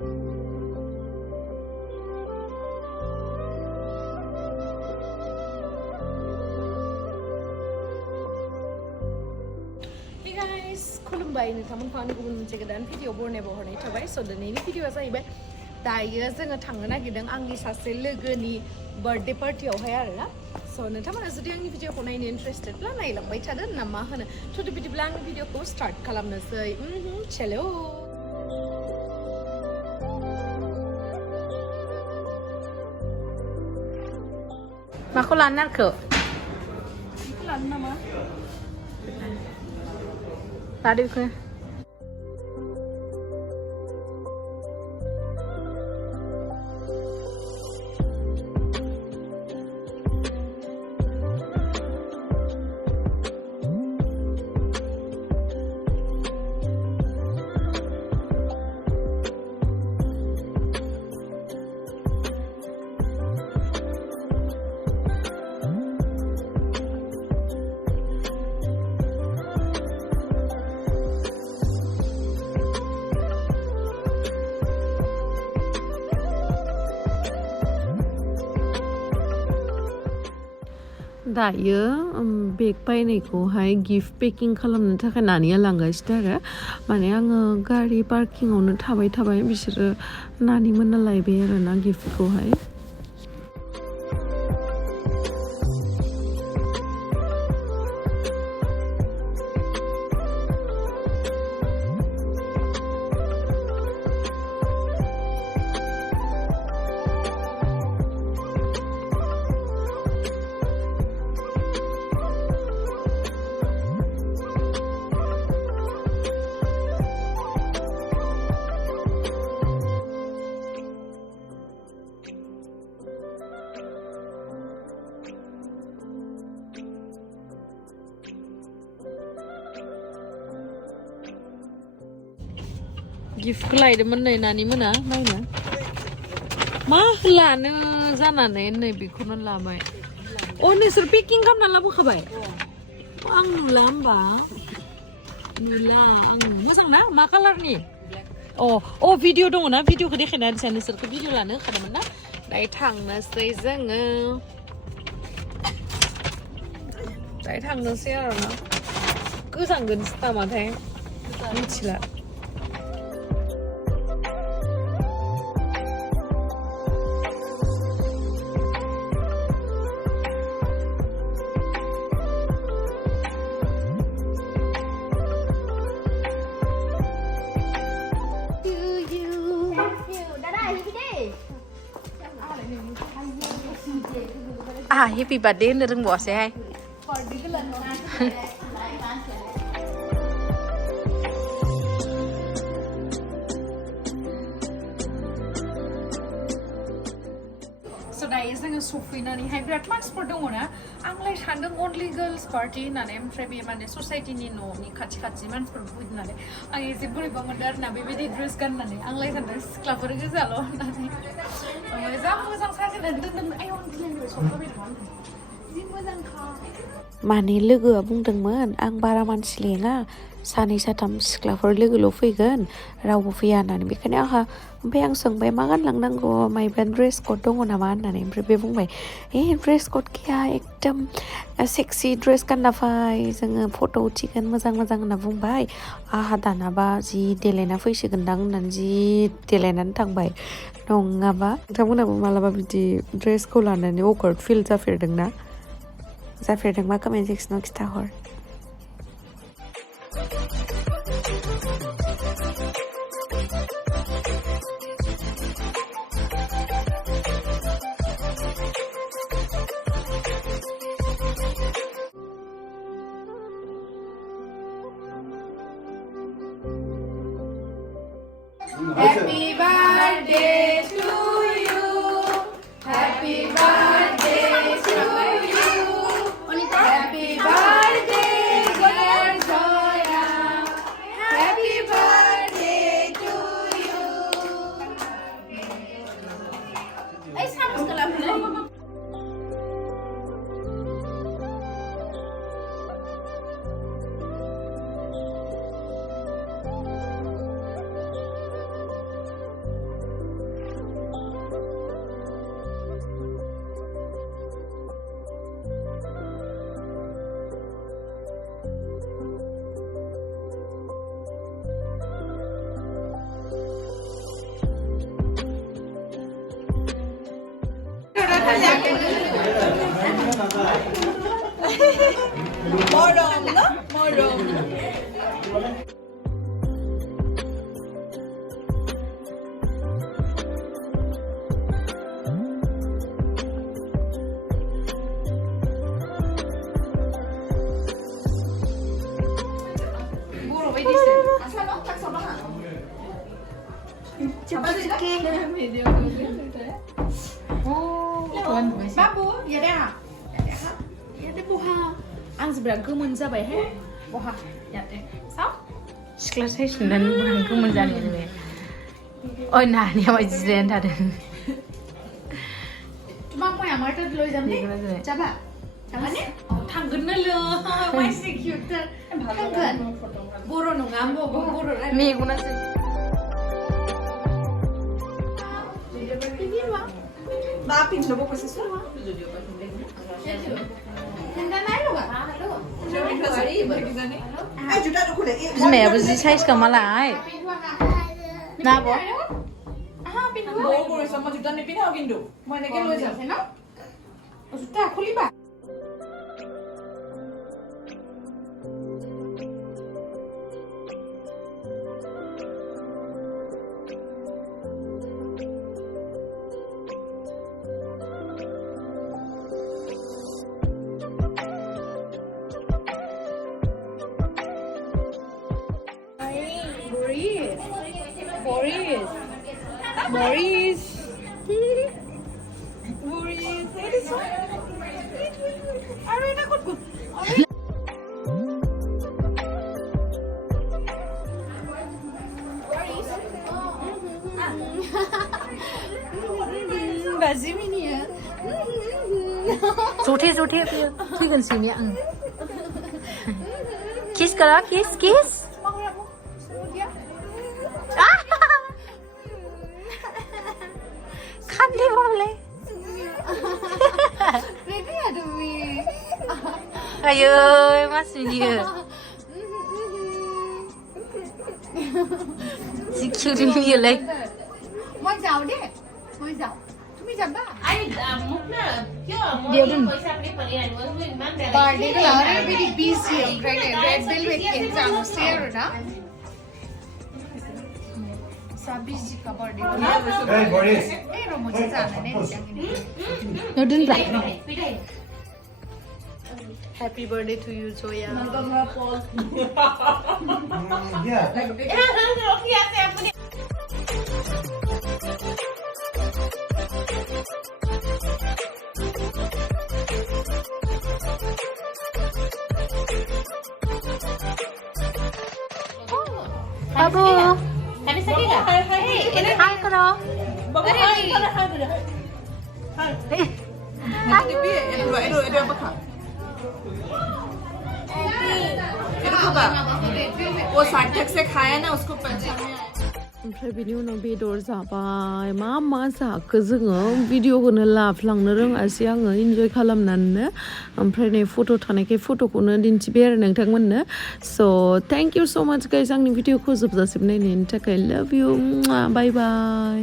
Hey guys, Khulumbai नोंथांमोनखौ गुबुन मोनसे गोदान video बरनायाव हरनाय थाबाय स' दिनैनि भिडिअआ जाहैबाय दायो जोङो थांनो नागिरदों आंनि सासे लोगोनि बार्थडे पार्टियावहाय आरोना स' नोंथांमोना जुदि आंनि भिडिअखौ नायनो इन्ट्रेस्टेडब्ला नायलांबाय थादो ना मा होनो थ' बिदिब्ला आंनि भिडिअखौ स्टार्ट खालामनोसै चलो माखौ लानो नारखो बेखौ लानो नामा लादो बेखौनो दायो बेग बायनायखौहाय गिफ्ट पेकिं खालामनो थाखाय नानिया लांगासिनो आरो माने आङो गारि पार्किंआवनो थाबाय बिसोरो नानि मोनना लायबाय आरोना गिफ्टखौहाय गिफ्टखौ लायदोंमोन नै नानि मोना नायनो मा लानो जानानै नै बेखौनो लाबाय अ नोंसोर पेकिं खालामना लाबोखाबाय आं नुला होमबा नुला आं मोजां ना मा कालारनि अ भिडिअ दङ ना भिडिअखौ देखायना होनोसै नोंसोरखौ भिडिअ लानो होखादोंमोन ना दायो थांनोसै जोङो दायो थांनोसै आरोना गोजांगोनसो नामाथाय मिथिला Happy birthday होननो रोंबावासैहाय दायो जोङो सफैनानैहाय बिराद मानसिफोर दङ ना आंलाय सानदों अनलि गार्ल्स पार्टि होननानै ओमफ्राय बे माने ससाइटिनि न'नि खाथि मानसिफोर फैदों नालाय आं एसे बोरैबा मोनदों आरोना बेबायदि ड्रेस गाननानै आंलाय सानदों सिख्लाफोर गोजाल' होननानै ओमफ्राय जा मोजां साजायनानै दोनदों आयौ आं दिनै सफैबाय दङ जि मोजांखा माने लोगोआ बुंदोंमोन आं बारा मानसि लेङा सानै साथाम सिख्लाफोर लोगोल' फैगोन रावबो फैया होननानै बेखायनो आंहा ओमफ्राय आं सोंबाय मा गानलांनांगौ मायबा ड्रेस कड दङ नामा होननानै ओमफ्राय बे बुंबाय ड्रेस कड गैया एकदम सेक्सि ड्रेस गानना फै जोङो फट' उथिगोन मोजां होनना बुंबाय आंहा दानाबा जि देलायना फैसिगोनदां होननानै जि देलायनानै थांबाय नङाबा नोंथांमोनाबो मालाबा बिदि ड्रेसखौ लानानै अकवार्ड फिल जाफेरदोंना जाफेरदोंबा कमेन्ट सेक्सनाव खिथाहर Happy birthday to you. Happy birthday to you. Happy birthday, dear Zoya. Happy birthday to you. Ay, samus ka lang. Morong, no? Morong. Babu, ya deh. Ya deh boha. Ang sebelah gemun zabai he. Boha. Ya deh. Sao? Sekolah saya sudah bukan kemudian ini. Oh nah, ni apa jiran tadi? Cuma apa yang mereka dulu jam ni? Coba. Coba ni? Oh, tanggun dulu. Masih cute. Tanggun. Boro nungam, boro. Mi guna sih. Maafin lo po sa suwa. Ay, juta do kule. Mẹ bây giờ size cả mà lại. Na bo. Bo ko sa ma juta ni pinaw kindo. Mo na ke lo jam. Juta khuli ba. Boris. It is so. Are na good. Bazi mini ya. Suthi phi gần xí nhá. Kiss kara, kiss. Kan dia boleh. Ready ada mi. Ayo, masih dia. Si cute ni lagi. Mau jauh deh. Mau jauh. Tumi jamba. mwna Dia pun. Birthday ka lang. Very busy. Red velvet cake jauh share na. Sabis ji ka birthday ko. Hey Boris. Eh, no mo jana ne dijang ini. No dinthibai. Happy birthday to you, Zoya. Yeah. Babu. Tadi sakit tak? Ini hai karo. Itu apa kah? Itu apa? वो सार्थक से खाया ना उसको पहचान में ओमफ्राय बेनि उनाव बेदर जाबाय मा जाखो जोङो भिडिअखौनो लाफ्लांनो रोङासै आङो इन्जय खालामनानैनो ओमफ्राय नै फट' थानायखाय फट'खौनो दिन्थिबाय आरो नोंथांमोननो स' थेंक इउ स' माच गाइस आंनि भिडिअखौ जोबजासिम नायनायनि थाखाय लाभ इउ बाय बाय